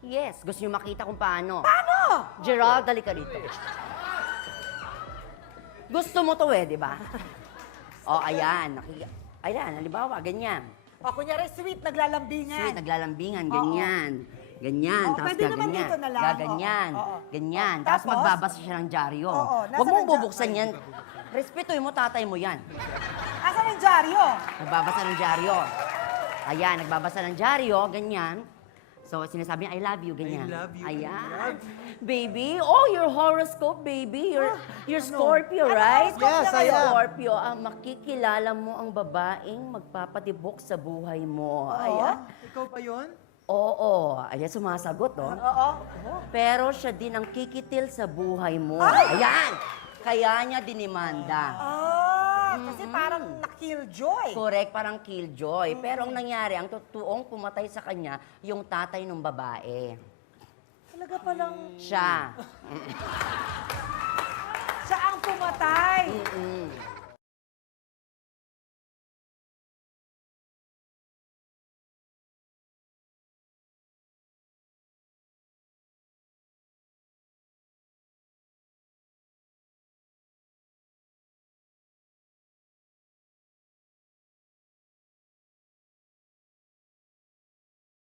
Yes. Gusto niyo makita kung paano? Paano? Gerald, dali ka rito. Gusto mo to di ba? O, ayan. Ayan, halimbawa, ganyan. O, kunyari, sweet, naglalambingan. Sweet, naglalambingan, ganyan. Ganyan, Oo, tapos pwede naman gaganyan. dito na lang. Gaganyan, Oo. ganyan. Oo. Tapos Tapos? magbabasa siya ng dyaryo. Oo, Huwag nasaan mong ang bubuksan yan. Respetuhin mo, tatay mo yan. Asan ang dyaryo? Nagbabasa ng dyaryo. Ayan, nagbabasa ng dyaryo, ganyan. So, sinasabi niya, I love you, ganyan. I love you. Ayan. Baby, oh, your horoscope, baby. You're Scorpio, right? Yes, I am. Scorpio, makikilala mo ang babaeng magpapatibok sa buhay mo. Ayan. Ikaw pa yun? Oo. Ayan, sumasagot, oh. Oo. Pero siya din ang kikitil sa buhay mo. Ayan! Kaya niya dinimanda. Kasi parang na-killjoy. Correct, parang killjoy. Pero ang nangyari, ang totoong pumatay sa kanya, yung tatay ng babae. Talaga palang Siya. siya ang pumatay. Mm.